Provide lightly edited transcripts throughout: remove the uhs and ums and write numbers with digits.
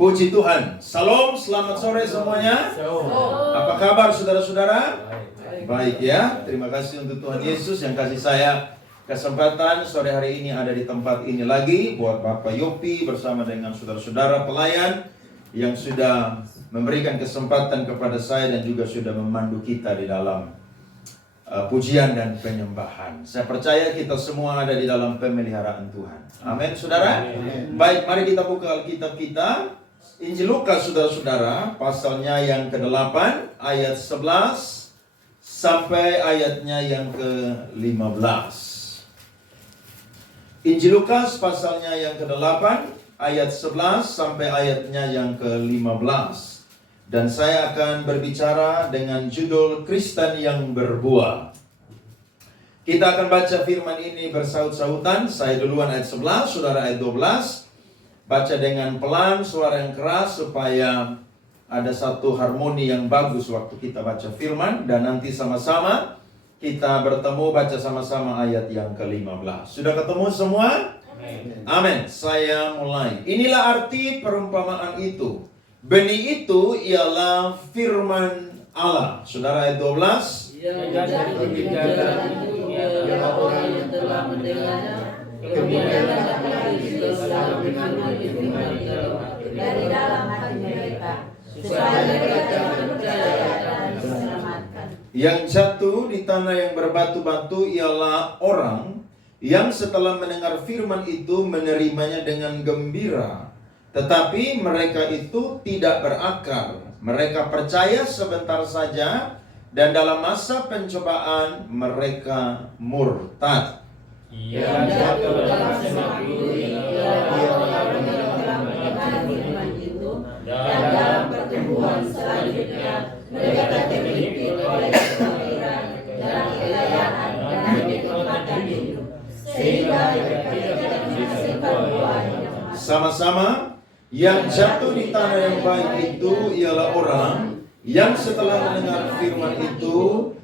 Puji Tuhan. Salam, selamat sore semuanya. Apa kabar saudara-saudara? Baik ya. Terima kasih untuk Tuhan Yesus yang kasih saya kesempatan sore hari ini ada di tempat ini lagi. Buat Bapak Yopi bersama dengan saudara-saudara pelayan yang sudah memberikan kesempatan kepada saya dan juga sudah memandu kita di dalam pujian dan penyembahan. Saya percaya kita semua ada di dalam pemeliharaan Tuhan. Amin, saudara. Baik, mari kita buka Alkitab kita. Injil Lukas, saudara-saudara, pasalnya yang ke-8, ayat 11 sampai ayatnya yang ke-15. Injil Lukas, pasalnya yang ke-8, ayat 11 sampai ayatnya yang ke-15. Dan saya akan berbicara dengan judul Kristen yang berbuah. Kita akan baca firman ini bersaut-sautan. Saya duluan ayat 11, saudara ayat 12. Baca dengan pelan, suara yang keras, supaya ada satu harmoni yang bagus waktu kita baca firman. Dan nanti sama-sama kita bertemu baca sama-sama ayat yang ke-15. Sudah ketemu semua? Amin. Saya mulai. Inilah arti perumpamaan itu. Benih itu ialah firman Allah. Saudara ayat 12. Orang yang telah mendengarnya, kemudian dari dalam hati mereka, supaya mereka percaya dan diselamatkan. Yang jatuh di tanah yang berbatu-batu ialah orang yang setelah mendengar firman itu menerimanya dengan gembira. Tetapi mereka itu tidak berakar. Mereka percaya sebentar saja, dan dalam masa pencobaan mereka murtad. Yang jatuh dalam semak duri ialah orang yang telah mendengar firman itu, dan dalam pertumbuhan selanjutnya mereka terhimpit oleh kekhawatiran dan kekayaan dan kenikmatan hidup, sehingga mereka tidak menghasilkan buah. Sama-sama. Yang jatuh di tanah yang baik itu ialah orang yang setelah mendengar firman itu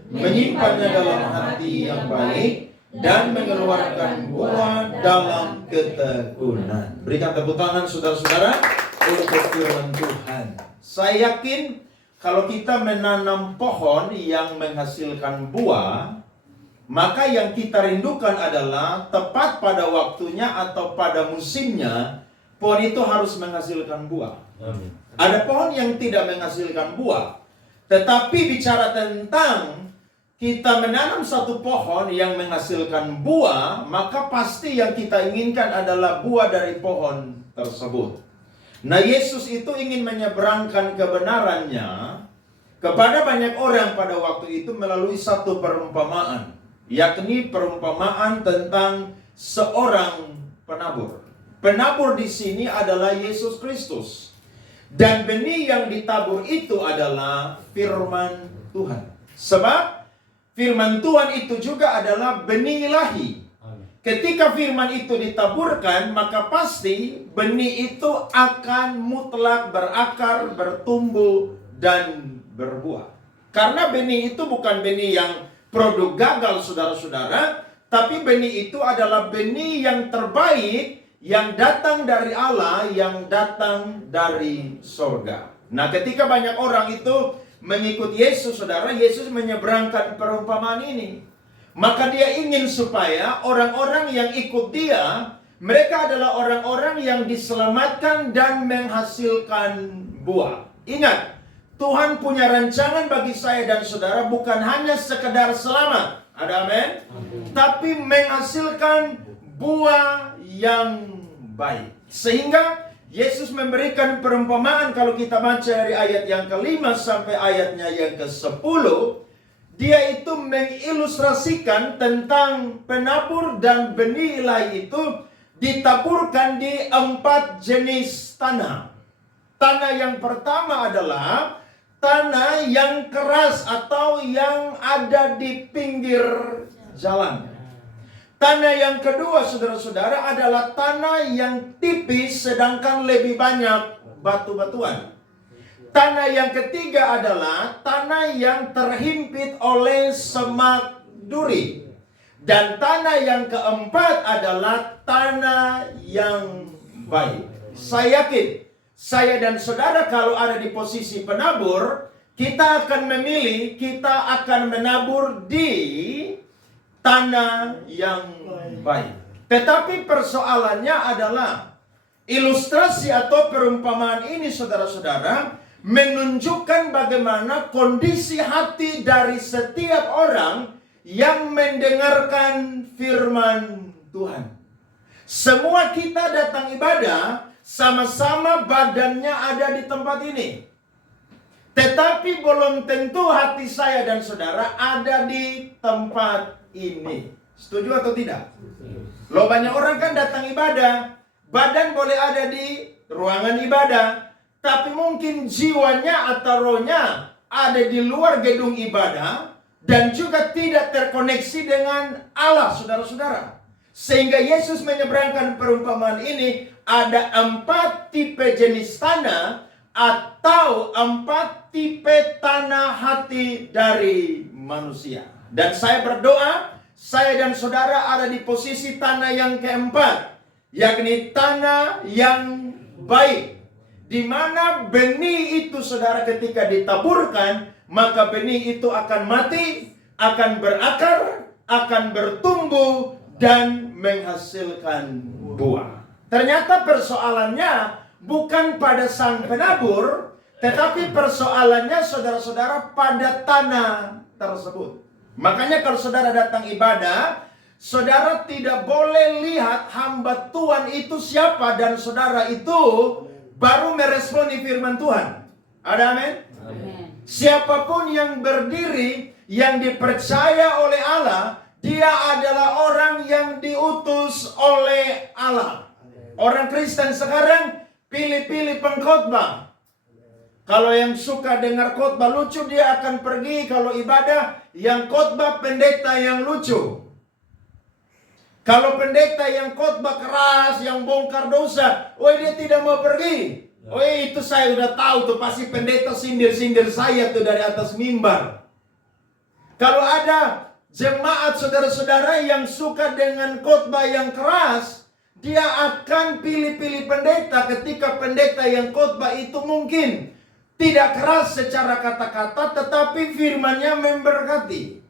menyimpannya dalam hati yang baik dan mengeluarkan buah dalam ketekunan. Berikan tepuk tangan saudara-saudara untuk firman Tuhan. Saya yakin kalau kita menanam pohon yang menghasilkan buah, maka yang kita rindukan adalah tepat pada waktunya atau pada musimnya pohon itu harus menghasilkan buah. Amin. Ada pohon yang tidak menghasilkan buah. Tetapi bicara tentang kita menanam satu pohon yang menghasilkan buah, maka pasti yang kita inginkan adalah buah dari pohon tersebut. Nah, Yesus itu ingin menyeberangkan kebenarannya kepada banyak orang pada waktu itu melalui satu perumpamaan, yakni perumpamaan tentang seorang penabur. Penabur di sini adalah Yesus Kristus. Dan benih yang ditabur itu adalah firman Tuhan. Sebab firman Tuhan itu juga adalah benih ilahi. Ketika firman itu ditaburkan, maka pasti benih itu akan mutlak berakar, bertumbuh, dan berbuah. Karena benih itu bukan benih yang produk gagal, saudara-saudara. Tapi benih itu adalah benih yang terbaik, yang datang dari Allah, yang datang dari sorga. Nah, ketika banyak orang itu mengikut Yesus, saudara, Yesus menyeberangkan perumpamaan ini. Maka dia ingin supaya orang-orang yang ikut dia, mereka adalah orang-orang yang diselamatkan dan menghasilkan buah. Ingat, Tuhan punya rancangan bagi saya dan saudara bukan hanya sekedar selamat. Ada amin? Tapi menghasilkan buah yang baik. Sehingga Yesus memberikan perumpamaan, kalau kita baca dari ayat yang ke-5 sampai ayatnya yang ke-10, dia itu mengilustrasikan tentang penabur dan benih ilahi itu ditaburkan di 4 jenis tanah. Tanah yang pertama adalah tanah yang keras atau yang ada di pinggir jalan. Tanah yang kedua, saudara-saudara, adalah tanah yang tipis sedangkan lebih banyak batu-batuan. Tanah yang ketiga adalah tanah yang terhimpit oleh semak duri. Dan tanah yang keempat adalah tanah yang baik. Saya yakin saya dan saudara kalau ada di posisi penabur, kita akan memilih, kita akan menabur di tanah yang baik. Tetapi persoalannya adalah ilustrasi atau perumpamaan ini, saudara-saudara, menunjukkan bagaimana kondisi hati dari setiap orang yang mendengarkan firman Tuhan. Semua kita datang ibadah, sama-sama badannya ada di tempat ini. Tetapi belum tentu hati saya dan saudara ada di tempat ini. Setuju atau tidak? Loh, banyak orang kan datang ibadah, badan boleh ada di ruangan ibadah, tapi mungkin jiwanya atau rohnya ada di luar gedung ibadah dan juga tidak terkoneksi dengan Allah, saudara-saudara. Sehingga Yesus menyeberangkan perumpamaan ini, ada 4 tipe jenis tanah atau 4 tipe tanah hati dari manusia. Dan saya berdoa, saya dan saudara ada di posisi tanah yang keempat, yakni tanah yang baik. Di mana benih itu, saudara, ketika ditaburkan, maka benih itu akan mati, akan berakar, akan bertumbuh, dan menghasilkan buah. Ternyata persoalannya bukan pada sang penabur, tetapi persoalannya, saudara-saudara, pada tanah tersebut. Makanya kalau saudara datang ibadah, saudara tidak boleh lihat hamba Tuhan itu siapa dan saudara itu baru meresponi firman Tuhan. Ada amin? Siapapun yang berdiri, yang dipercaya oleh Allah, dia adalah orang yang diutus oleh Allah. Orang Kristen sekarang pilih-pilih pengkhotbah. Kalau yang suka dengar khotbah lucu, dia akan pergi. Kalau ibadah, yang khotbah pendeta yang lucu. Kalau pendeta yang khotbah keras, yang bongkar dosa, dia tidak mau pergi. Itu saya udah tahu tuh, pasti pendeta sindir-sindir saya tuh dari atas mimbar. Kalau ada jemaat saudara-saudara yang suka dengan khotbah yang keras, dia akan pilih-pilih pendeta ketika pendeta yang khotbah itu mungkin tidak keras secara kata-kata, tetapi firman-Nya memberkati.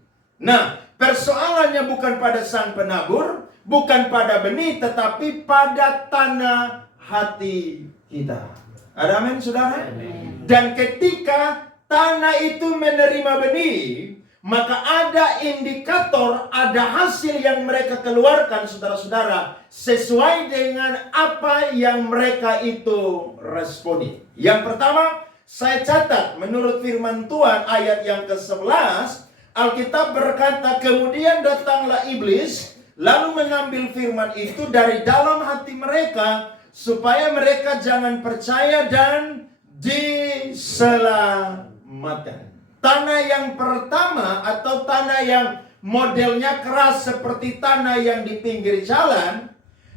Nah, persoalannya bukan pada sang penabur, bukan pada benih, tetapi pada tanah hati kita. Ada amin, saudara? Amen. Dan ketika tanah itu menerima benih, maka ada indikator, ada hasil yang mereka keluarkan, saudara-saudara, sesuai dengan apa yang mereka itu responi. Yang pertama, saya catat menurut firman Tuhan ayat yang ke-11, Alkitab berkata, kemudian datanglah iblis, lalu mengambil firman itu dari dalam hati mereka, supaya mereka jangan percaya dan diselamatkan. Tanah yang pertama atau tanah yang modelnya keras seperti tanah yang di pinggir jalan,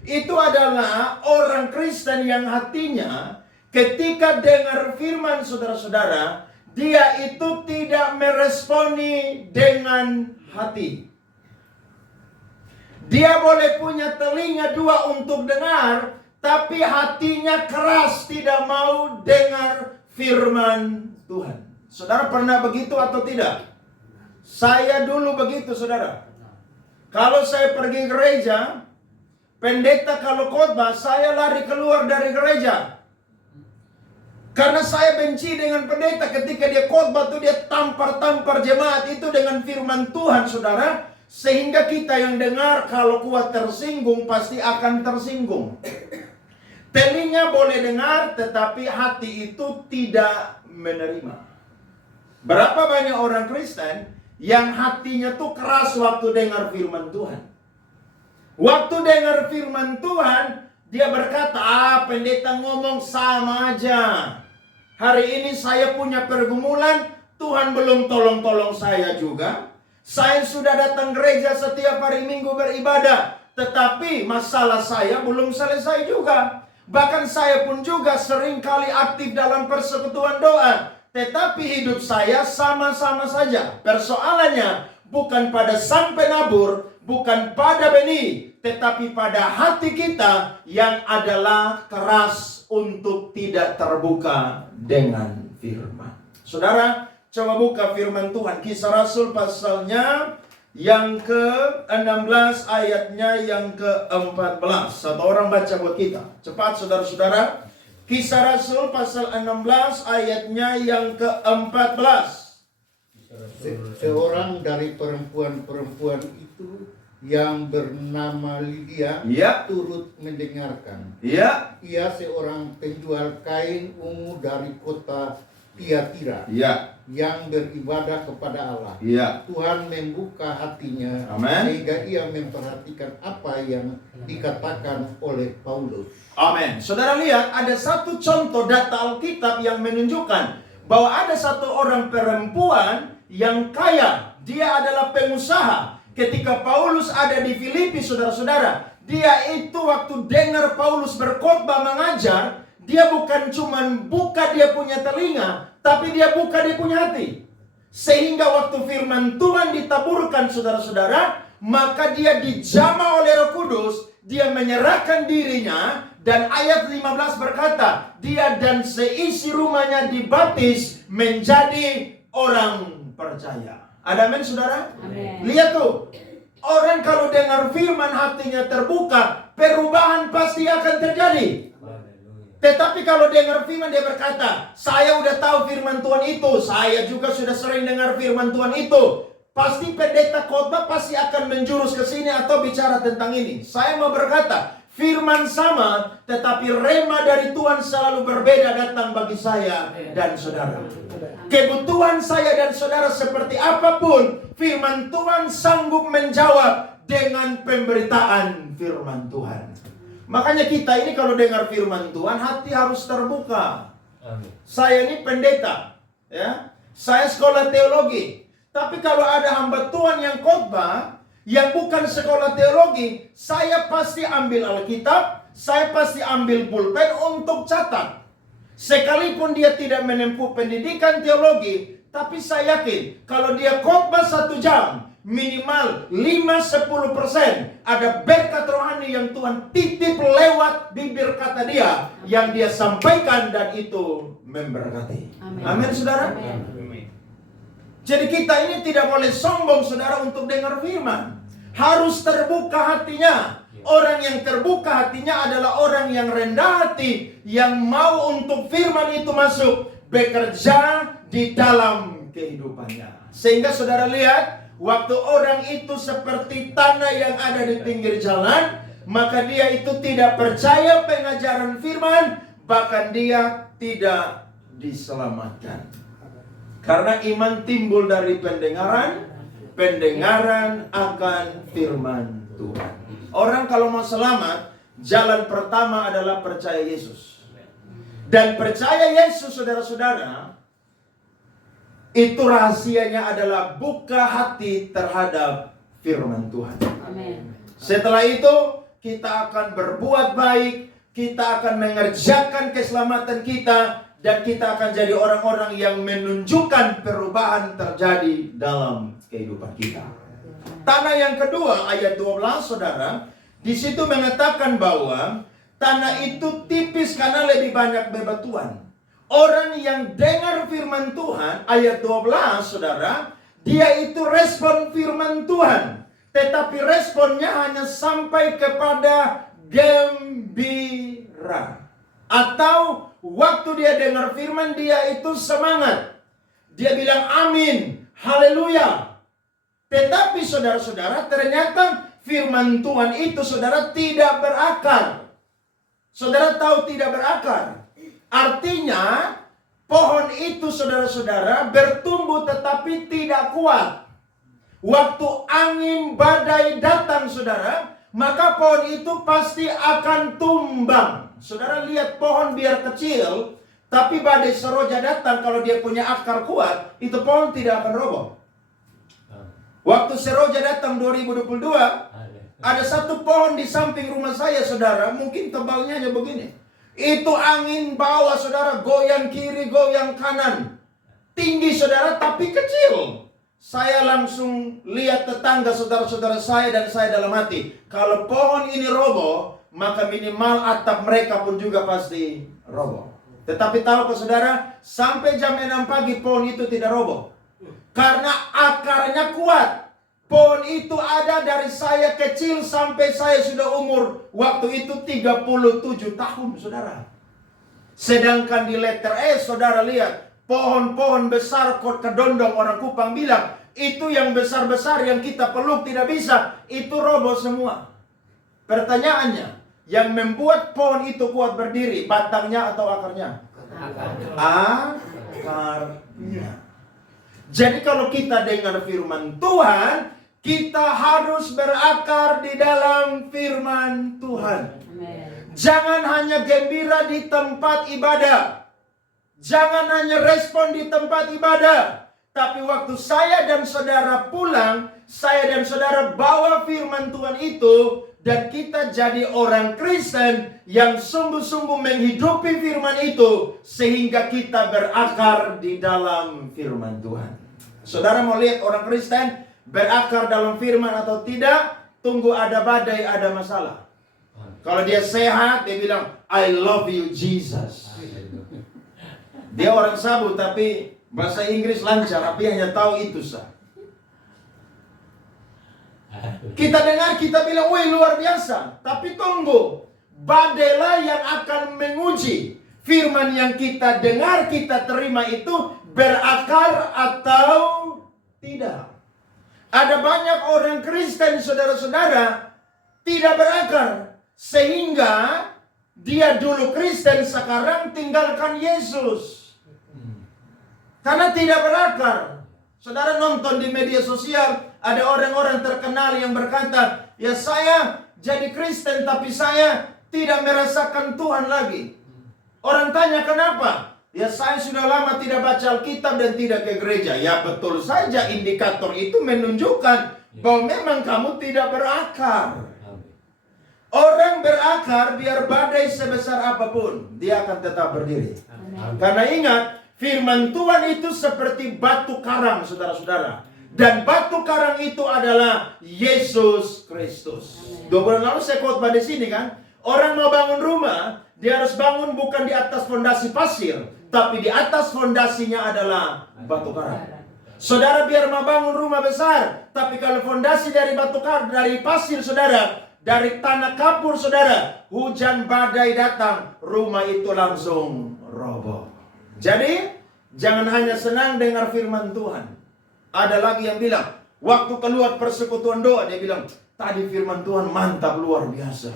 itu adalah orang Kristen yang hatinya ketika dengar firman, saudara-saudara, dia itu tidak meresponi dengan hati. Dia boleh punya telinga 2 untuk dengar, tapi hatinya keras, tidak mau dengar firman Tuhan. Saudara pernah begitu atau tidak? Saya dulu begitu, saudara. Kalau saya pergi gereja, pendeta kalau khotbah, saya lari keluar dari gereja. Karena saya benci dengan pendeta ketika dia khotbah tuh dia tampar-tampar jemaat itu dengan firman Tuhan, saudara. Sehingga kita yang dengar kalau kuat tersinggung pasti akan tersinggung. Telinga boleh dengar, tetapi hati itu tidak menerima. Berapa banyak orang Kristen yang hatinya tuh keras waktu dengar firman Tuhan. Waktu dengar firman Tuhan, dia berkata, pendeta ngomong sama aja. Hari ini saya punya pergumulan, Tuhan belum tolong-tolong saya juga. Saya sudah datang gereja setiap hari Minggu beribadah, tetapi masalah saya belum selesai juga. Bahkan saya pun juga sering kali aktif dalam persekutuan doa, tetapi hidup saya sama-sama saja. Persoalannya bukan pada sang penabur, bukan pada benih, tetapi pada hati kita yang adalah keras untuk tidak terbuka dengan firman. Saudara, coba buka firman Tuhan. Kisah Rasul pasalnya yang ke-16 ayatnya yang ke-14. Satu orang baca buat kita. Cepat saudara-saudara. Kisah Rasul pasal 16 ayatnya yang ke-14. Seorang dari perempuan-perempuan itu yang bernama Lydia turut mendengarkan. Ia seorang penjual kain ungu dari kota Tiatira yang beribadah kepada Allah. Tuhan membuka hatinya sehingga ia memperhatikan apa yang dikatakan oleh Paulus. Amin. Saudara lihat, ada satu contoh data Alkitab yang menunjukkan bahwa ada satu orang perempuan yang kaya. Dia adalah pengusaha. Ketika Paulus ada di Filipi, saudara-saudara, dia itu waktu dengar Paulus berkhotbah mengajar, dia bukan cuma buka dia punya telinga, tapi dia buka dia punya hati. Sehingga waktu firman Tuhan ditaburkan, saudara-saudara, maka dia dijamah oleh Roh Kudus, dia menyerahkan dirinya, dan ayat 15 berkata, dia dan seisi rumahnya dibaptis menjadi orang percaya. Ada amin, saudara? Amin. Lihat tuh, orang kalau dengar firman hatinya terbuka, perubahan pasti akan terjadi. Tetapi kalau dengar firman dia berkata, saya udah tahu firman Tuhan itu, saya juga sudah sering dengar firman Tuhan itu. Pasti pendeta khotbah pasti akan menjurus ke sini atau bicara tentang ini. Saya mau berkata, firman sama, tetapi rema dari Tuhan selalu berbeda datang bagi saya dan saudara. Kebutuhan saya dan saudara seperti apapun, firman Tuhan sanggup menjawab dengan pemberitaan firman Tuhan. Makanya kita ini kalau dengar firman Tuhan, hati harus terbuka. Saya ini pendeta, ya, saya sekolah teologi. Tapi kalau ada hamba Tuhan yang khotbah, yang bukan sekolah teologi, saya pasti ambil Alkitab, saya pasti ambil pulpen untuk catat. Sekalipun dia tidak menempuh pendidikan teologi, tapi saya yakin kalau dia khotbah 1 jam, minimal 5-10% ada berkat rohani yang Tuhan titip lewat bibir kata dia yang dia sampaikan, dan itu memberkati. Amin, saudara. Amin. Jadi kita ini tidak boleh sombong, saudara, untuk dengar firman. Harus terbuka hatinya. Orang yang terbuka hatinya adalah orang yang rendah hati, yang mau untuk firman itu masuk, bekerja di dalam kehidupannya. Sehingga saudara lihat, waktu orang itu seperti tanah yang ada di pinggir jalan, maka dia itu tidak percaya pengajaran firman, bahkan dia tidak diselamatkan. Karena iman timbul dari pendengaran, pendengaran akan firman Tuhan. Orang kalau mau selamat, jalan pertama adalah percaya Yesus. Dan percaya Yesus, saudara-saudara, itu rahasianya adalah buka hati terhadap firman Tuhan. Amin. Setelah itu, kita akan berbuat baik, kita akan mengerjakan keselamatan kita, dan kita akan jadi orang-orang yang menunjukkan perubahan terjadi dalam kehidupan kita. Tanah yang kedua, ayat 12, saudara, di situ mengatakan bahwa tanah itu tipis karena lebih banyak bebatuan. Orang yang dengar firman Tuhan, ayat 12, saudara, dia itu respon firman Tuhan. Tetapi responnya hanya sampai kepada gembira. Atau waktu dia dengar firman, dia itu semangat. Dia bilang amin, haleluya. Tetapi saudara-saudara, ternyata firman Tuhan itu, saudara, tidak berakar. Saudara tahu tidak berakar. Artinya, pohon itu, saudara-saudara, bertumbuh tetapi tidak kuat. Waktu angin badai datang, saudara, maka pohon itu pasti akan tumbang. Saudara lihat pohon biar kecil, tapi badai seroja datang, kalau dia punya akar kuat, itu pohon tidak akan roboh. Waktu seroja datang 2022, ada satu pohon di samping rumah saya, saudara, mungkin tebalnya hanya begini. Itu angin bawa, saudara, goyang kiri, goyang kanan. Tinggi, saudara, tapi kecil. saya langsung lihat tetangga saudara-saudara saya dan saya dalam hati, kalau pohon ini roboh, maka minimal atap mereka pun juga pasti roboh. Tetapi tahu saudara, sampai jam 6 pagi pohon itu tidak roboh. Karena akarnya kuat. Pohon itu ada dari saya kecil sampai saya sudah umur waktu itu 37 tahun, saudara. Sedangkan di letter S, saudara lihat, pohon-pohon besar kot kedondong, orang Kupang bilang, itu yang besar-besar yang kita peluk tidak bisa, itu roboh semua. Pertanyaannya, yang membuat pohon itu kuat berdiri, batangnya atau akarnya? Akarnya. Jadi kalau kita dengar firman Tuhan, kita harus berakar di dalam firman Tuhan. Jangan hanya gembira di tempat ibadah. Jangan hanya respon di tempat ibadah. Tapi waktu saya dan saudara pulang, saya dan saudara bawa firman Tuhan itu, dan kita jadi orang Kristen yang sungguh-sungguh menghidupi firman itu, sehingga kita berakar di dalam firman Tuhan. Saudara mau lihat orang Kristen berakar dalam firman atau tidak? Tunggu ada badai, ada masalah. Kalau dia sehat, dia bilang, I love you Jesus. Dia orang Sabu tapi bahasa Inggris lancar, tapi hanya tahu itu sah. Kita dengar, kita bilang, wih luar biasa. Tapi tunggu, badailah yang akan menguji firman yang kita dengar, kita terima itu berakar atau tidak. Ada banyak orang Kristen, saudara-saudara, tidak berakar. Sehingga dia dulu Kristen, sekarang tinggalkan Yesus. Karena tidak berakar. Saudara nonton di media sosial, ada orang-orang terkenal yang berkata, ya saya jadi Kristen tapi saya tidak merasakan Tuhan lagi. Orang tanya kenapa? Ya saya sudah lama tidak baca Alkitab dan tidak ke gereja. Ya betul saja, indikator itu menunjukkan bahwa memang kamu tidak berakar. Orang berakar biar badai sebesar apapun, dia akan tetap berdiri. Karena ingat, firman Tuhan itu seperti batu karang, saudara-saudara. Dan batu karang itu adalah Yesus Kristus. 2 bulan lalu saya khotbah di sini kan. Orang mau bangun rumah, dia harus bangun bukan di atas fondasi pasir, tapi di atas fondasinya adalah batu karang. Saudara biar mau bangun rumah besar, tapi kalau fondasi dari batu karang, dari pasir saudara, dari tanah kapur saudara, hujan badai datang, rumah itu langsung roboh. Jadi, jangan hanya senang dengar firman Tuhan. Ada lagi yang bilang, waktu keluar persekutuan doa, dia bilang, tadi firman Tuhan mantap luar biasa.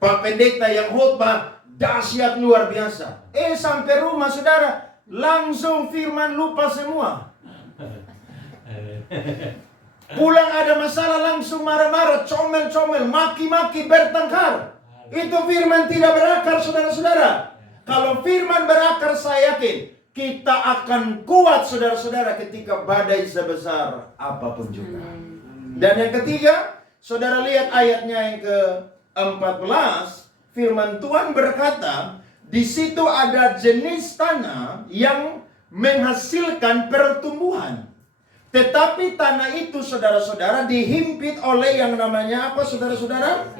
Pak Pendeta yang khotbah dahsyat luar biasa. Sampai rumah saudara, langsung firman lupa semua. Pulang ada masalah langsung marah-marah, comel-comel, maki-maki, bertengkar. Itu firman tidak berakar, saudara-saudara. Kalau firman berakar, saya yakin kita akan kuat, saudara-saudara, ketika badai sebesar apapun juga. Dan yang ketiga, saudara lihat ayatnya yang ke-14, firman Tuhan berkata, di situ ada jenis tanah yang menghasilkan pertumbuhan. Tetapi tanah itu, saudara-saudara, dihimpit oleh yang namanya apa, saudara-saudara?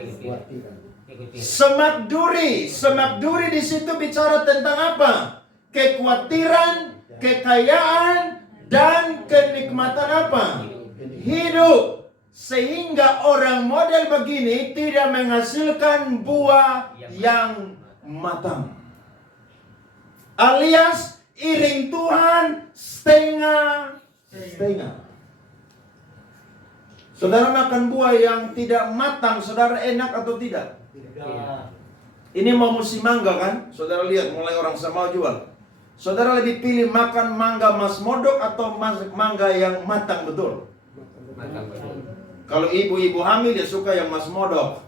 Semak duri. Semak duri di situ bicara tentang apa? Kekhawatiran, kekayaan, dan kenikmatan apa? Hidup. Sehingga orang model begini tidak menghasilkan buah yang matang. Alias iring Tuhan setengah-setengah. Saudara makan buah yang tidak matang, saudara enak atau tidak? Ini mau musim mangga kan? Saudara lihat mulai orang Samau jual. Saudara lebih pilih makan mangga Mas Modok atau mangga yang matang betul? Matang betul. Kalau ibu-ibu hamil dia suka yang Mas Modok.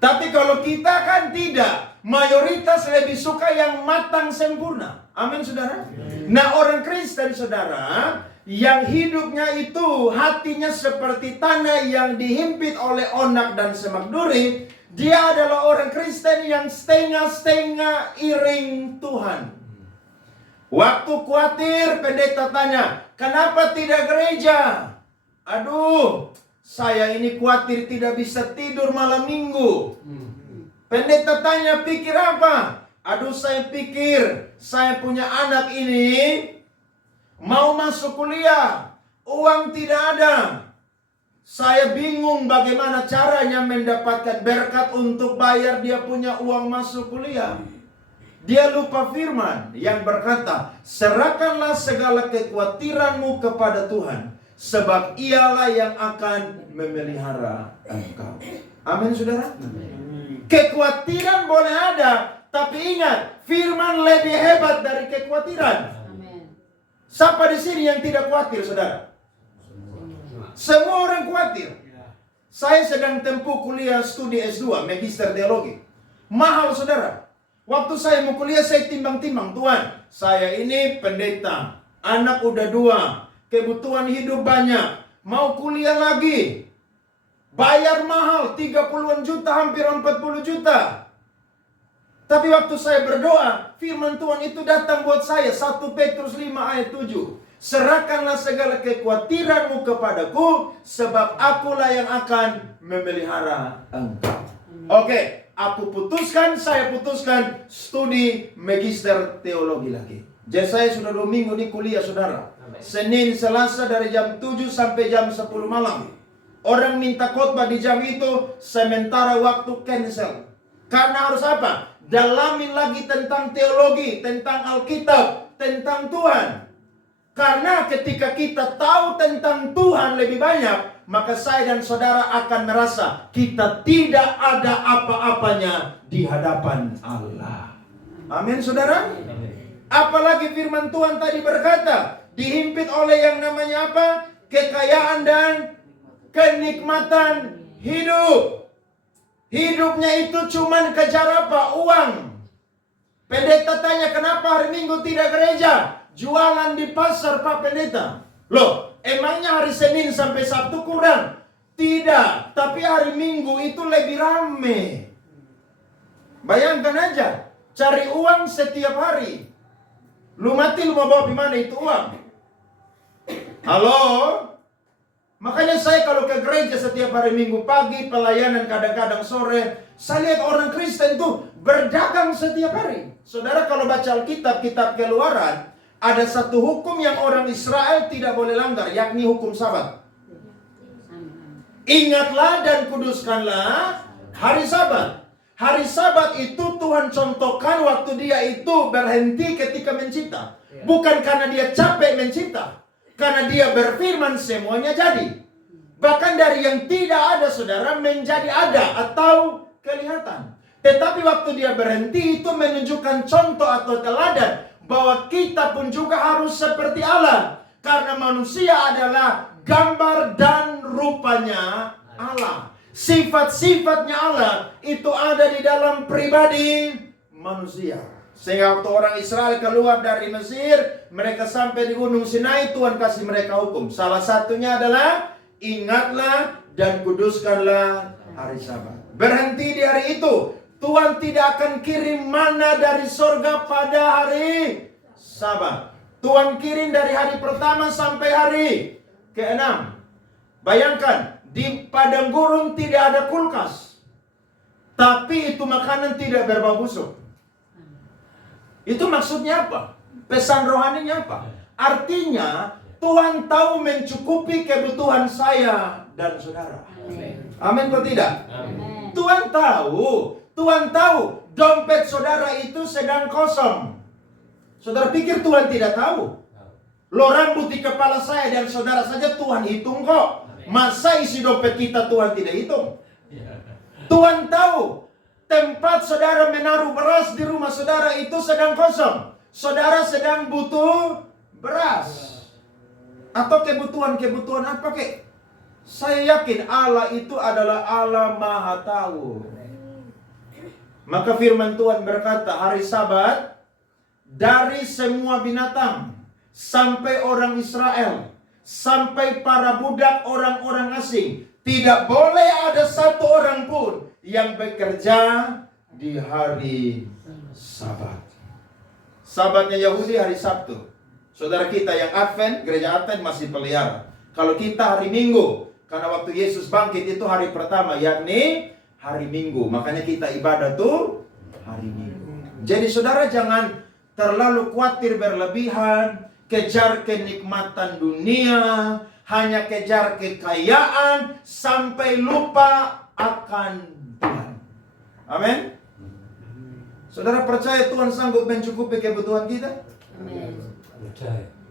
Tapi kalau kita kan tidak. Mayoritas lebih suka yang matang sempurna. Amin saudara. Nah orang Kristen saudara, yang hidupnya itu hatinya seperti tanah yang dihimpit oleh onak dan semak duri, dia adalah orang Kristen yang setengah-setengah iring Tuhan. Waktu khawatir, pendeta tanya, kenapa tidak gereja? Aduh, saya ini khawatir tidak bisa tidur malam minggu. Pendeta tanya, pikir apa? Aduh, saya pikir saya punya anak ini mau masuk kuliah, uang tidak ada. Saya bingung bagaimana caranya mendapatkan berkat untuk bayar dia punya uang masuk kuliah. Dia lupa firman yang berkata, serahkanlah segala kekhawatiranmu kepada Tuhan, sebab Ialah yang akan memelihara engkau. Amin, saudara. Kekhawatiran boleh ada, tapi ingat, firman lebih hebat dari kekhawatiran. Siapa di sini yang tidak khawatir, saudara? Semua orang khawatir. Saya sedang tempuh kuliah studi S2, Magister Teologi. Mahal, saudara. Waktu saya mau kuliah, saya timbang-timbang, Tuhan, saya ini pendeta, anak udah 2, kebutuhan hidup banyak, mau kuliah lagi, bayar mahal, 30-an juta, hampir 40 juta. Tapi waktu saya berdoa, firman Tuhan itu datang buat saya, 1 Petrus 5 ayat 7. Serahkanlah segala kekhawatiranmu kepadaku, sebab akulah yang akan memelihara engkau. Oke, saya putuskan studi Magister Teologi lagi. Jadi saya sudah 2 minggu di kuliah, saudara. Senin, Selasa dari jam 7 sampai jam 10 malam. Orang minta khotbah di jam itu, sementara waktu cancel. Karena harus apa? Dalamin lagi tentang teologi, tentang Alkitab, tentang Tuhan. Karena ketika kita tahu tentang Tuhan lebih banyak, maka saya dan saudara akan merasa kita tidak ada apa-apanya di hadapan Allah. Amin, saudara? Apalagi firman Tuhan tadi berkata, dihimpit oleh yang namanya apa? Kekayaan dan kenikmatan hidup. Hidupnya itu cuman kejar apa? Uang. Pendeta tanya, kenapa hari Minggu tidak gereja? Jualan di pasar, Pak Pendeta. Loh, emangnya hari Senin sampai Sabtu kurang? Tidak, tapi hari Minggu itu lebih rame. Bayangkan aja, cari uang setiap hari. Lu mati, lu mau bawa di mana itu uang? Halo? Makanya saya kalau ke gereja setiap hari Minggu pagi, pelayanan kadang-kadang sore, saya lihat orang Kristen tuh berdagang setiap hari. Saudara kalau baca Alkitab, kitab Keluaran, ada satu hukum yang orang Israel tidak boleh langgar, yakni hukum Sabat. Ingatlah dan kuduskanlah hari Sabat. Hari Sabat itu Tuhan contohkan waktu dia itu berhenti ketika mencipta. Bukan karena dia capek mencipta. Karena dia berfirman semuanya jadi. Bahkan dari yang tidak ada, saudara, menjadi ada atau kelihatan. Tetapi waktu dia berhenti itu menunjukkan contoh atau teladan bahwa kita pun juga harus seperti Allah. Karena manusia adalah gambar dan rupanya Allah. Sifat-sifatnya Allah itu ada di dalam pribadi manusia. Sehingga waktu orang Israel keluar dari Mesir, mereka sampai di Gunung Sinai, Tuhan kasih mereka hukum. Salah satunya adalah ingatlah dan kuduskanlah hari Sabat. Berhenti di hari itu. Tuhan tidak akan kirim mana dari sorga pada hari Sabat. Tuhan kirim dari hari pertama sampai hari ke-6. Bayangkan, di padang gurun tidak ada kulkas. Tapi itu makanan tidak berbau busuk. Itu maksudnya apa? Pesan rohaninya apa? Artinya, Tuhan tahu mencukupi kebutuhan saya dan saudara. Amin atau tidak? Amin. Tuhan tahu dompet saudara itu sedang kosong. Saudara pikir Tuhan tidak tahu? Lo rambut di kepala saya dan saudara saja Tuhan hitung kok. Masa isi dompet kita Tuhan tidak hitung? Tuhan tahu tempat saudara menaruh beras di rumah saudara itu sedang kosong. Saudara sedang butuh beras. Atau kebutuhan-kebutuhan apa kek? Saya yakin Allah itu adalah Allah Maha Tahu. Maka firman Tuhan berkata, hari Sabat dari semua binatang sampai orang Israel, sampai para budak orang-orang asing, tidak boleh ada satu orang pun yang bekerja di hari Sabat. Sabatnya Yahudi hari Sabtu. Saudara kita yang Advent, gereja Advent masih pelihara. Kalau kita hari Minggu, karena waktu Yesus bangkit itu hari pertama, yakni hari Minggu. Makanya kita ibadah tuh hari Minggu. Jadi saudara jangan terlalu khawatir berlebihan, kejar kenikmatan dunia, hanya kejar kekayaan, sampai lupa akan Tuhan. Amin. Saudara percaya Tuhan sanggup mencukupi kebutuhan kita? Amin.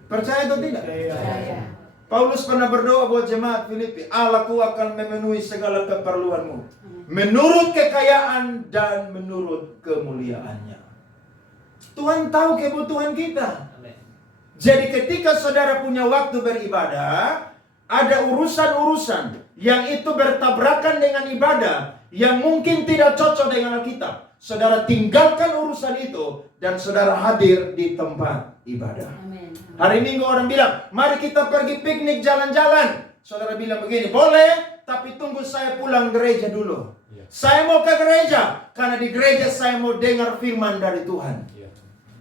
Percaya atau tidak? Percaya. Paulus pernah berdoa buat jemaat Filipi, Allahku akan memenuhi segala keperluanmu menurut kekayaan dan menurut kemuliaannya. Tuhan tahu kebutuhan kita. Jadi ketika saudara punya waktu beribadah, ada urusan-urusan yang itu bertabrakan dengan ibadah, yang mungkin tidak cocok dengan Alkitab. Saudara tinggalkan urusan itu dan saudara hadir di tempat ibadah. Amin. Hari Minggu orang bilang, mari kita pergi piknik jalan-jalan. Saudara bilang begini, boleh, tapi tunggu saya pulang gereja dulu. Saya mau ke gereja, karena di gereja saya mau dengar firman dari Tuhan.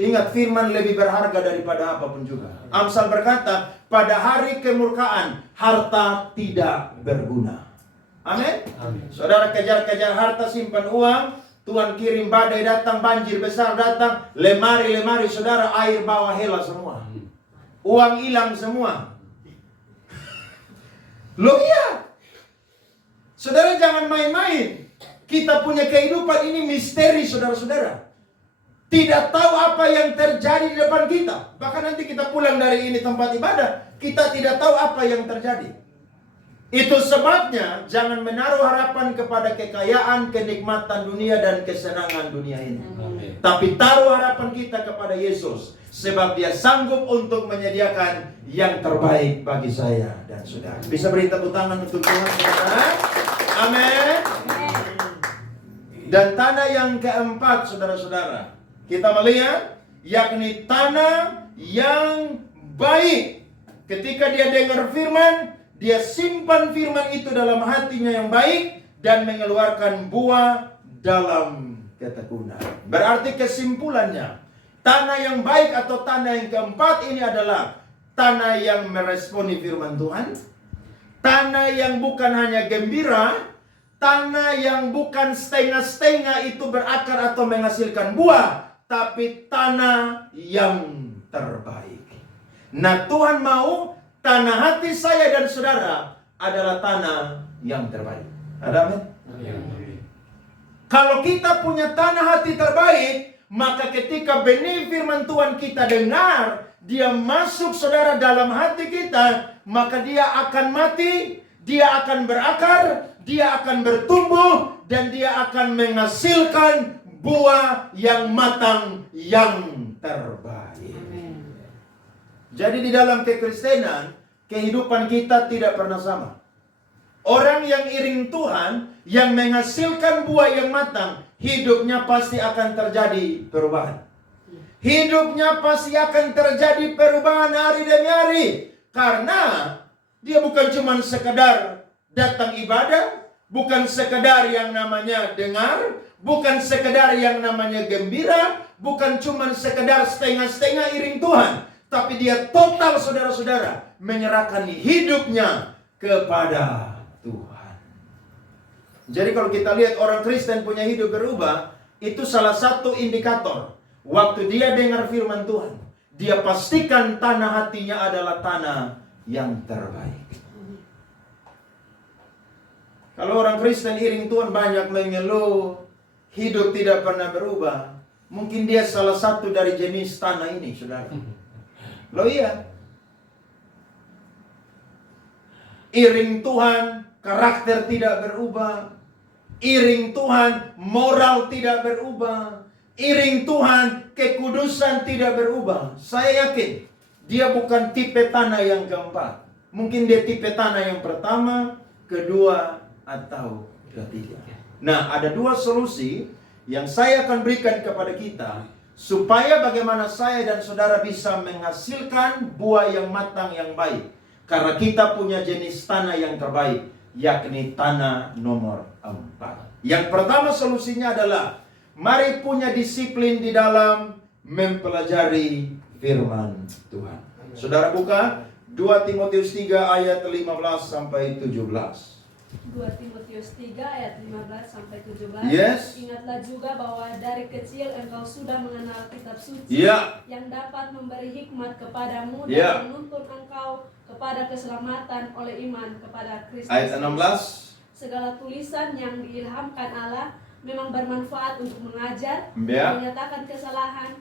Ingat, firman lebih berharga daripada apapun juga. Amsal berkata, pada hari kemurkaan, harta tidak berguna. Amin. Saudara kejar-kejar harta, simpan uang, Tuhan kirim badai datang, banjir besar datang, lemari-lemari saudara air bawah hela semua. Uang hilang semua. Loh iya. Saudara jangan main-main. Kita punya kehidupan ini misteri saudara-saudara. Tidak tahu apa yang terjadi di depan kita. Bahkan nanti kita pulang dari ini tempat ibadah, kita tidak tahu apa yang terjadi. Itu sebabnya jangan menaruh harapan kepada kekayaan, kenikmatan dunia dan kesenangan dunia ini. Amin. Tapi taruh harapan kita kepada Yesus, sebab Dia sanggup untuk menyediakan yang terbaik bagi saya dan saudara. Bisa beri tepuk tangan untuk Tuhan, saudara. Amin. Dan tanah yang keempat, saudara-saudara, kita melihat, yakni tanah yang baik. Ketika dia dengar firman, dia simpan firman itu dalam hatinya yang baik dan mengeluarkan buah dalam ketekunan. Berarti kesimpulannya, tanah yang baik atau tanah yang keempat ini adalah tanah yang meresponi firman Tuhan, tanah yang bukan hanya gembira, tanah yang bukan setengah-setengah itu berakar atau menghasilkan buah, tapi tanah yang terbaik. Nah, Tuhan mau tanah hati saya dan saudara adalah tanah yang terbaik. Ada amin? Kalau kita punya tanah hati terbaik, maka ketika benih firman Tuhan kita dengar, dia masuk saudara dalam hati kita, maka dia akan mati, dia akan berakar, dia akan bertumbuh, dan dia akan menghasilkan buah yang matang, yang terbaik. Jadi di dalam kekristenan, kehidupan kita tidak pernah sama. Orang yang iring Tuhan, yang menghasilkan buah yang matang, hidupnya pasti akan terjadi perubahan. Hidupnya pasti akan terjadi perubahan hari demi hari. Karena dia bukan cuma sekedar datang ibadah, bukan sekedar yang namanya dengar, bukan sekedar yang namanya gembira, bukan cuma sekedar setengah-setengah iring Tuhan. Tapi dia total saudara-saudara menyerahkan hidupnya kepada Tuhan. Jadi kalau kita lihat orang Kristen punya hidup berubah, itu salah satu indikator. Waktu dia dengar firman Tuhan, dia pastikan tanah hatinya adalah tanah yang terbaik. Kalau orang Kristen iring Tuhan banyak mengeluh, hidup tidak pernah berubah, mungkin dia salah satu dari jenis tanah ini, saudara. Loh iya. Iring Tuhan, karakter tidak berubah. Iring Tuhan, moral tidak berubah. Iring Tuhan, kekudusan tidak berubah. Saya yakin, dia bukan tipe tanah yang keempat. Mungkin dia tipe tanah yang pertama, kedua, atau ketiga. Nah, ada dua solusi yang saya akan berikan kepada kita, supaya bagaimana saya dan saudara bisa menghasilkan buah yang matang yang baik. Karena kita punya jenis tanah yang terbaik, yakni tanah nomor 4. Yang pertama solusinya adalah, mari punya disiplin di dalam mempelajari firman Tuhan. Saudara buka 2 Timotius 3 ayat 15 sampai 17. 2 Timotius 3 ayat 15 sampai 17. Yes. Ingatlah juga bahwa dari kecil engkau sudah mengenal kitab suci yang dapat memberi hikmat kepadamu dan menuntun engkau kepada keselamatan oleh iman kepada Kristus. Ayat 16. Segala tulisan yang diilhamkan Allah memang bermanfaat untuk mengajar, menyatakan kesalahan,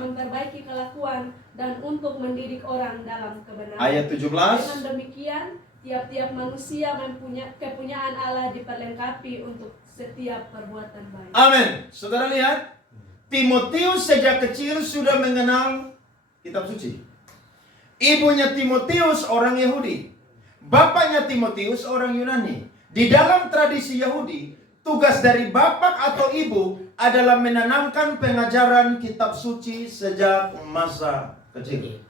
memperbaiki kelakuan, dan untuk mendidik orang dalam kebenaran. Ayat 17. Dengan demikian, tiap-tiap manusia kepunyaan Allah diperlengkapi untuk setiap perbuatan baik. Amin. Saudara lihat, Timotius sejak kecil sudah mengenal kitab suci. Ibunya Timotius orang Yahudi. Bapaknya Timotius orang Yunani. Di dalam tradisi Yahudi, tugas dari bapak atau ibu adalah menanamkan pengajaran kitab suci sejak masa kecil.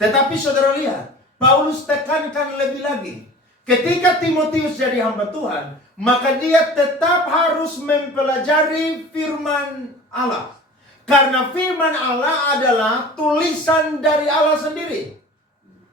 Tetapi saudara lihat, Paulus tekankan lebih lagi. Ketika Timotius jadi hamba Tuhan, maka dia tetap harus mempelajari firman Allah. Karena firman Allah adalah tulisan dari Allah sendiri.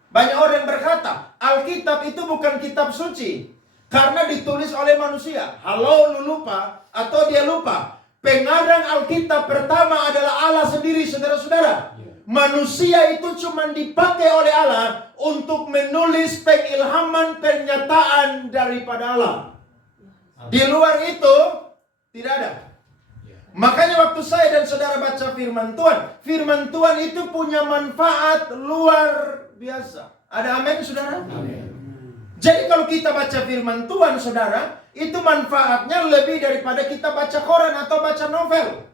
Banyak orang berkata, Alkitab itu bukan kitab suci karena ditulis oleh manusia. Halo, lu lupa atau dia lupa. Pengarang Alkitab pertama adalah Allah sendiri, saudara-saudara. Manusia itu cuma dipakai oleh Allah untuk menulis pengilhaman pernyataan daripada Allah. Di luar itu tidak ada. Makanya waktu saya dan saudara baca firman Tuhan itu punya manfaat luar biasa. Ada amin, saudara? Amin. Jadi kalau kita baca firman Tuhan, saudara, itu manfaatnya lebih daripada kita baca koran atau baca novel.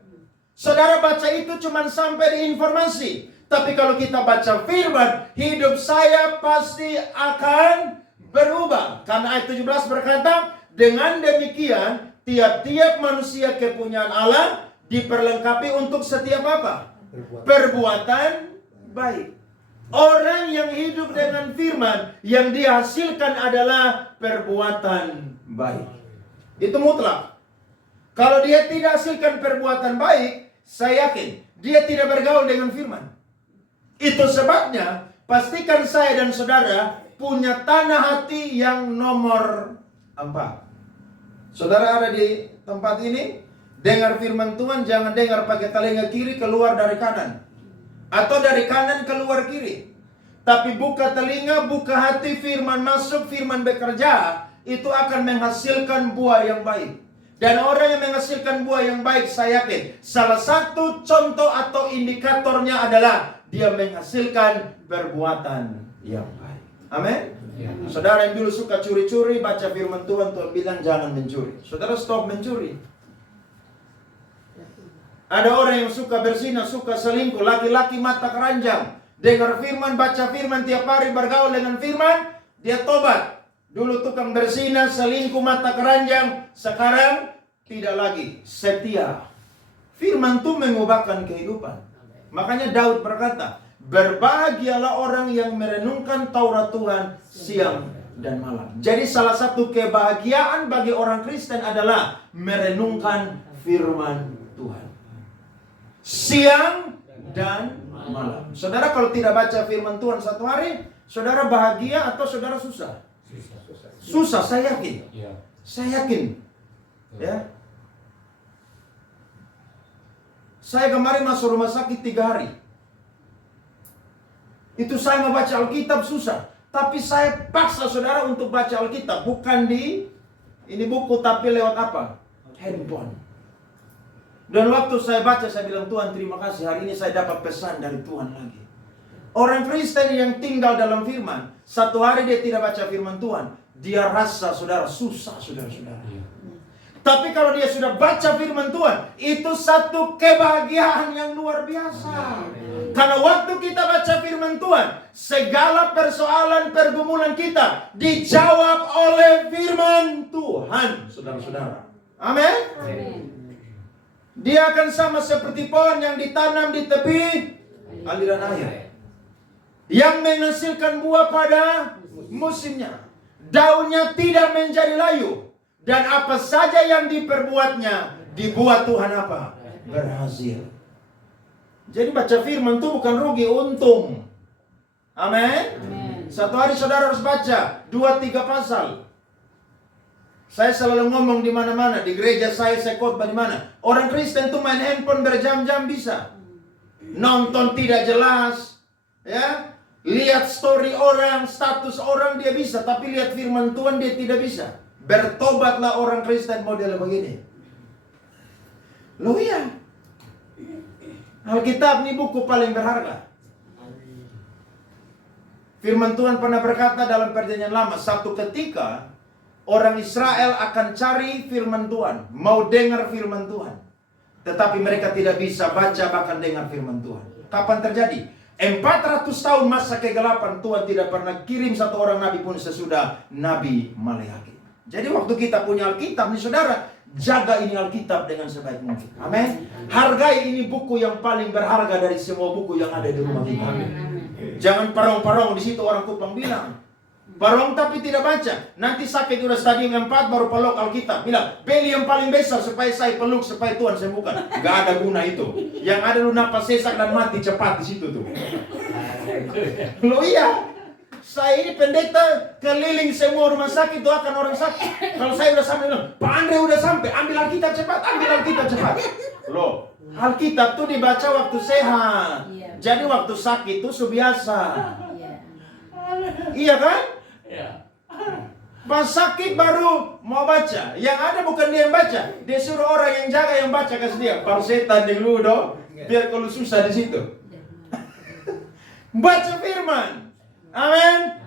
Saudara baca itu cuma sampai di informasi. Tapi kalau kita baca firman, hidup saya pasti akan berubah. Karena ayat 17 berkata, dengan demikian, tiap-tiap manusia kepunyaan Allah diperlengkapi untuk setiap apa? Perbuatan baik. Orang yang hidup dengan firman, yang dihasilkan adalah perbuatan baik. Itu mutlak. Kalau dia tidak hasilkan perbuatan baik, saya yakin dia tidak bergaul dengan firman. Itu sebabnya pastikan saya dan saudara punya tanah hati yang nomor 4. Saudara ada di tempat ini, dengar firman Tuhan, jangan dengar pakai telinga kiri keluar dari kanan, atau dari kanan keluar kiri. Tapi buka telinga, buka hati, firman masuk, firman bekerja, itu akan menghasilkan buah yang baik. Dan orang yang menghasilkan buah yang baik, saya yakin salah satu contoh atau indikatornya adalah dia menghasilkan perbuatan yang baik. Amin. Saudara yang dulu suka curi-curi, baca firman Tuhan, Tuhan bilang jangan mencuri. Saudara stop mencuri. Ada orang yang suka berzina, suka selingkuh, laki-laki mata keranjang. Dengar firman, baca firman, tiap hari bergaul dengan firman, dia tobat. Dulu tukang berzina, selingkuh, mata keranjang, sekarang tidak lagi, setia. Firman itu mengubahkan kehidupan. Makanya Daud berkata, berbahagialah orang yang merenungkan Taurat Tuhan siang dan malam. Jadi salah satu kebahagiaan bagi orang Kristen adalah merenungkan firman Tuhan siang dan malam. Saudara kalau tidak baca firman Tuhan satu hari, saudara bahagia atau saudara susah? Susah, saya yakin. Saya yakin. Ya. Saya kemarin masuk rumah sakit 3 hari. Itu saya mau baca Alkitab susah. Tapi saya paksa saudara untuk baca Alkitab. Bukan di ini buku, tapi lewat apa? Handphone. Dan waktu saya baca, saya bilang, Tuhan terima kasih, hari ini saya dapat pesan dari Tuhan lagi. Orang Kristen yang tinggal dalam firman, satu hari dia tidak baca firman Tuhan, dia rasa saudara susah, saudara-saudara. Tapi kalau dia sudah baca firman Tuhan, itu satu kebahagiaan yang luar biasa. Karena waktu kita baca firman Tuhan, segala persoalan pergumulan kita dijawab oleh firman Tuhan, saudara-saudara. Amin. Dia akan sama seperti pohon yang ditanam di tepi aliran air, yang menghasilkan buah pada musimnya. Daunnya tidak menjadi layu, dan apa saja yang diperbuatnya dibuat Tuhan apa? Berhasil. Jadi baca firman itu bukan rugi, untung. Amin. Satu hari saudara harus baca 2-3 pasal. Saya selalu ngomong di mana-mana, di gereja saya khotbah di mana. Orang Kristen tuh main handphone berjam-jam bisa. Nonton tidak jelas, ya. Lihat story orang, status orang dia bisa, tapi lihat firman Tuhan dia tidak bisa. Bertobatlah orang Kristen model begini. Loh iya. Alkitab ini buku paling berharga. Firman Tuhan pernah berkata dalam Perjanjian Lama, satu ketika orang Israel akan cari firman Tuhan, mau dengar firman Tuhan. Tetapi mereka tidak bisa baca bahkan dengar firman Tuhan. Kapan terjadi? 400 tahun masa kegelapan, Tuhan tidak pernah kirim satu orang nabi pun sesudah Nabi Maleakhi. Jadi waktu kita punya Alkitab nih saudara, jaga ini Alkitab dengan sebaik mungkin. Amin. Hargai ini buku yang paling berharga dari semua buku yang ada di rumah kita. Jangan parong-parong di situ, orang Kupang bilang. Parong tapi tidak baca. Nanti sakit udah stadium 4 baru peluk Alkitab. Bilang, beli yang paling besar supaya saya peluk, supaya Tuhan sembuhkan. Gak ada guna itu. Yang ada lu napas sesak dan mati cepat di situ tuh. Loh iya. Saya ini pendeta keliling semua rumah sakit, doakan orang sakit. Kalau saya udah sampai, Pak Andre udah sampai, ambil Alkitab cepat, ambil Alkitab cepat. Loh, Alkitab tuh dibaca waktu sehat. Jadi waktu sakit tuh subiasa. Iya kan? Pas sakit baru mau baca. Yang ada bukan dia yang baca, dia suruh orang yang jaga yang baca kasih dia. Baru setan dulu dong. Biar kalau susah di situ. Baca firman. Amin.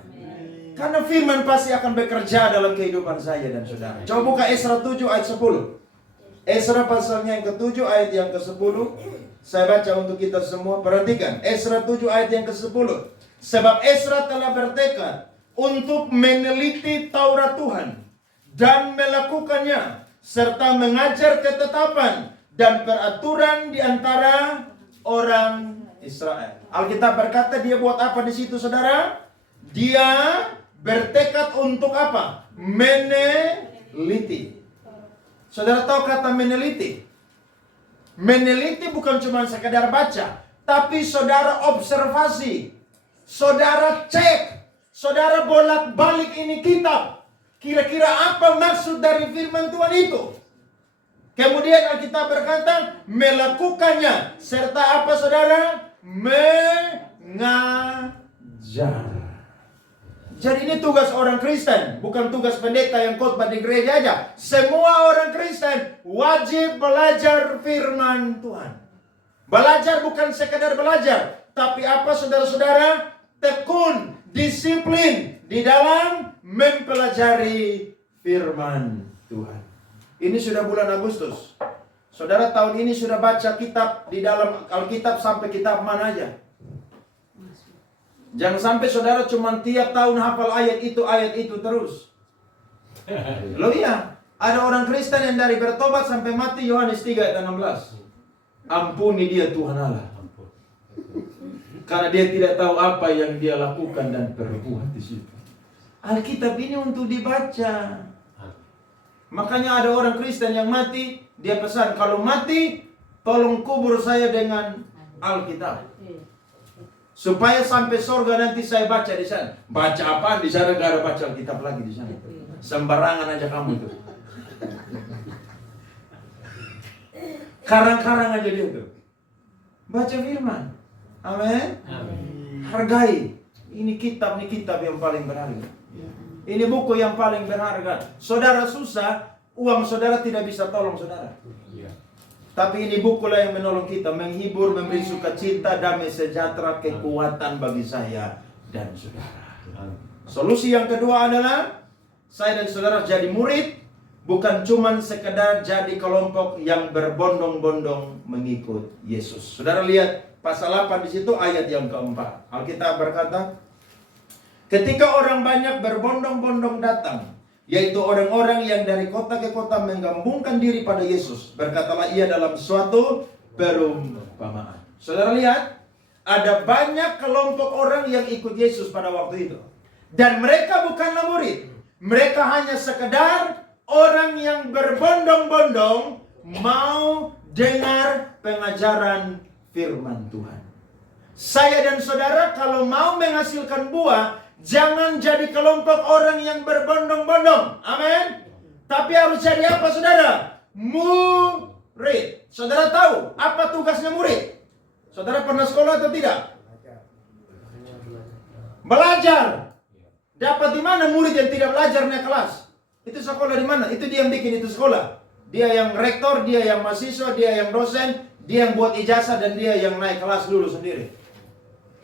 Karena firman pasti akan bekerja dalam kehidupan saya dan saudara. Coba buka Esra 7 ayat 10. Esra pasalnya yang ke-7 ayat yang ke-10. Saya baca untuk kita semua. Perhatikan. Esra 7 ayat yang ke-10. Sebab Esra telah bertekad untuk meneliti Taurat Tuhan dan melakukannya, serta mengajar ketetapan dan peraturan di antara orang Israel. Alkitab berkata dia buat apa di situ saudara? Dia bertekad untuk apa? Meneliti. Saudara tahu kata meneliti? Meneliti bukan cuma sekedar baca, tapi saudara observasi. Saudara cek, saudara bolak-balik ini kitab. Kira-kira apa maksud dari firman Tuhan itu? Kemudian Alkitab berkata, melakukannya. Serta apa saudara? Mengajar. Jadi ini tugas orang Kristen. Bukan tugas pendeta yang khotbah di gereja aja. Semua orang Kristen wajib belajar firman Tuhan. Belajar bukan sekedar belajar. Tapi apa saudara-saudara? Tekun, disiplin di dalam mempelajari firman Tuhan. Ini sudah bulan Agustus. Saudara tahun ini sudah baca kitab di dalam Alkitab sampai kitab mana aja? Jangan sampai saudara cuma tiap tahun hafal ayat itu terus. Loh iya, ada orang Kristen yang dari bertobat sampai mati Yohanes 3 ayat 16. Ampuni dia Tuhan Allah. Karena dia tidak tahu apa yang dia lakukan dan perbuat di situ. Alkitab ini untuk dibaca. Makanya ada orang Kristen yang mati, dia pesan, kalau mati, tolong kubur saya dengan Alkitab. Supaya sampai surga nanti saya baca di sana. Baca apaan? Di sana gak ada baca Alkitab lagi di sana. Sembarangan aja kamu itu. Karang-karang aja dia tuh. Baca firman. Amin. Hargai. Ini kitab yang paling berharga. Ini buku yang paling berharga. Saudara susah, uang saudara tidak bisa tolong saudara. Tapi ini bukulah yang menolong kita, menghibur, memberi sukacita, damai sejahtera, kekuatan bagi saya dan saudara. Solusi yang kedua adalah saya dan saudara jadi murid, bukan cuma sekedar jadi kelompok yang berbondong-bondong mengikut Yesus. Saudara lihat pasal 8 di situ ayat yang keempat. Alkitab berkata, ketika orang banyak berbondong-bondong datang, yaitu orang-orang yang dari kota ke kota menggabungkan diri pada Yesus, berkatalah ia dalam suatu perumpamaan. Saudara lihat, ada banyak kelompok orang yang ikut Yesus pada waktu itu. Dan mereka bukanlah murid. Mereka hanya sekedar orang yang berbondong-bondong mau dengar pengajaran firman Tuhan. Saya dan saudara kalau mau menghasilkan buah, jangan jadi kelompok orang yang berbondong-bondong. Amin. Tapi harus jadi apa saudara? Murid. Saudara tahu apa tugasnya murid? Saudara pernah sekolah atau tidak? Belajar. Dapat di mana murid yang tidak belajar naik kelas? Itu sekolah di mana? Itu dia yang bikin itu sekolah. Dia yang rektor, dia yang mahasiswa, dia yang dosen, dia yang buat ijazah, dan dia yang naik kelas dulu sendiri.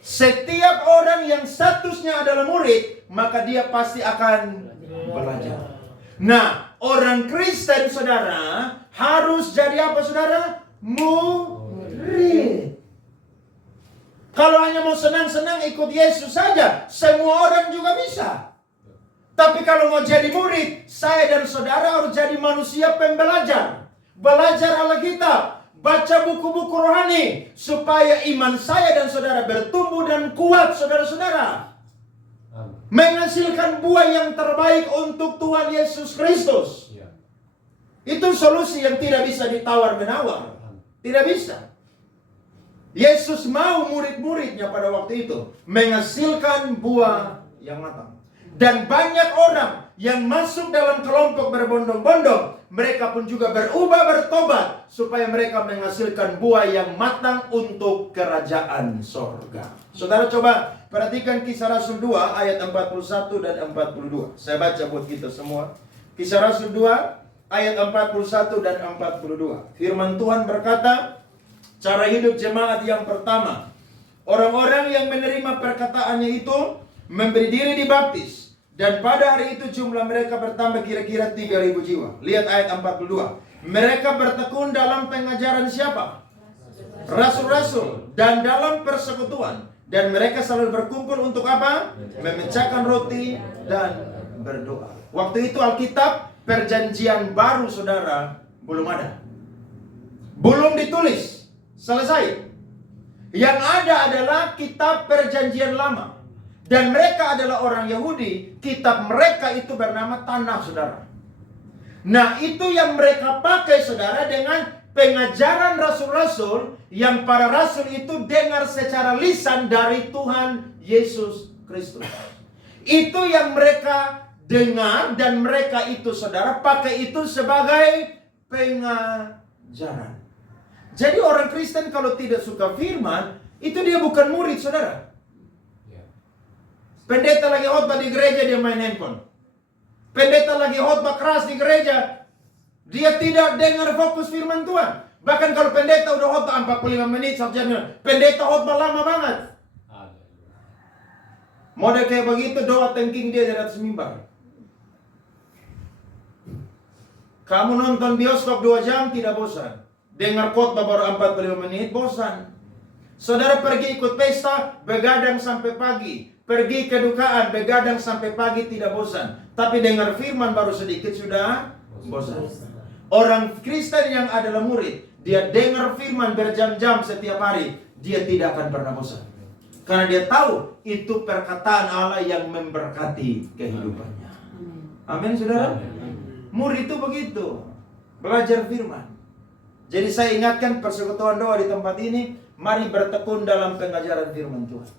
Setiap orang yang statusnya adalah murid, maka dia pasti akan belajar. Nah, orang Kristen saudara harus jadi apa saudara? Murid. Kalau hanya mau senang-senang ikut Yesus saja, semua orang juga bisa. Tapi kalau mau jadi murid, saya dan saudara harus jadi manusia pembelajar. Belajar Alkitab. Baca buku-buku rohani supaya iman saya dan saudara bertumbuh dan kuat, saudara-saudara. Menghasilkan buah yang terbaik untuk Tuhan Yesus Kristus. Itu solusi yang tidak bisa ditawar-menawar. Tidak bisa. Yesus mau murid-muridnya pada waktu itu menghasilkan buah yang matang. Dan banyak orang yang masuk dalam kelompok berbondong-bondong, mereka pun juga berubah bertobat supaya mereka menghasilkan buah yang matang untuk kerajaan sorga. Saudara coba perhatikan Kisah Rasul 2 ayat 41 dan 42. Saya baca buat kita semua. Kisah Rasul 2 ayat 41 dan 42. Firman Tuhan berkata, cara hidup jemaat yang pertama, orang-orang yang menerima perkataannya itu memberi diri dibaptis. Dan pada hari itu jumlah mereka bertambah kira-kira 3.000 jiwa. Lihat ayat 42. Mereka bertekun dalam pengajaran siapa? Rasul-rasul. Dan dalam persekutuan. Dan mereka selalu berkumpul untuk apa? Memecahkan roti dan berdoa. Waktu itu Alkitab perjanjian baru saudara belum ada. Belum ditulis. Selesai. Yang ada adalah kitab perjanjian lama. Dan mereka adalah orang Yahudi. Kitab mereka itu bernama Tanakh, saudara. Nah, itu yang mereka pakai, saudara, dengan pengajaran rasul-rasul. Yang para rasul itu dengar secara lisan dari Tuhan Yesus Kristus. Itu yang mereka dengar. Dan mereka itu, saudara, pakai itu sebagai pengajaran. Jadi orang Kristen kalau tidak suka firman, itu dia bukan murid, saudara. Pendeta lagi khotbah di gereja, dia main handphone. Pendeta lagi khotbah keras di gereja, dia tidak dengar fokus firman Tuhan. Bahkan kalau pendeta udah khotbah 45 menit, 1 jam, pendeta khotbah lama banget. Model kayak begitu, doa thanking dia di atas mimbar. Kamu nonton bioskop 2 jam tidak bosan. Dengar khotbah baru 45 menit, bosan. Saudara pergi ikut pesta, begadang sampai pagi. Pergi kedukaan, begadang sampai pagi tidak bosan. Tapi dengar firman baru sedikit sudah bosan. Orang Kristen yang adalah murid, dia dengar firman berjam-jam setiap hari, dia tidak akan pernah bosan. Karena dia tahu itu perkataan Allah yang memberkati kehidupannya. Amin, saudara. Murid itu begitu, belajar firman. Jadi saya ingatkan persekutuan doa di tempat ini, mari bertekun dalam pengajaran firman Tuhan.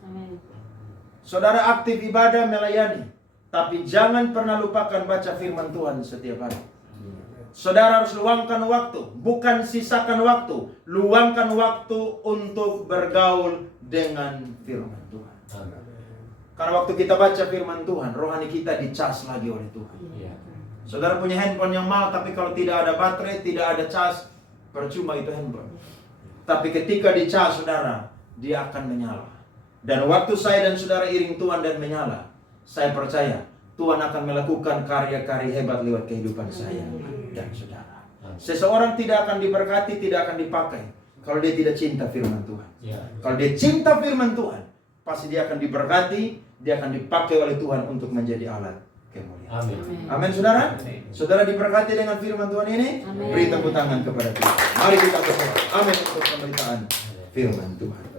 Saudara aktif ibadah melayani, tapi jangan pernah lupakan baca firman Tuhan setiap hari. Saudara harus luangkan waktu, bukan sisakan waktu, luangkan waktu untuk bergaul dengan firman Tuhan. Karena waktu kita baca firman Tuhan, rohani kita dicas lagi oleh Tuhan. Saudara punya handphone yang mahal, tapi kalau tidak ada baterai, tidak ada cas, percuma itu handphone. Tapi ketika dicas, saudara, dia akan menyala. Dan waktu saya dan saudara iring Tuhan dan menyala, saya percaya Tuhan akan melakukan karya-karya hebat lewat kehidupan saya dan saudara. Seseorang tidak akan diberkati, tidak akan dipakai kalau dia tidak cinta firman Tuhan. Kalau dia cinta firman Tuhan, pasti dia akan diberkati, dia akan dipakai oleh Tuhan untuk menjadi alat kemuliaan. Amin, saudara. Saudara diberkati dengan firman Tuhan ini. Beri tepuk tangan kepada Tuhan. Mari kita berdoa. Amin untuk pemberitaan firman Tuhan.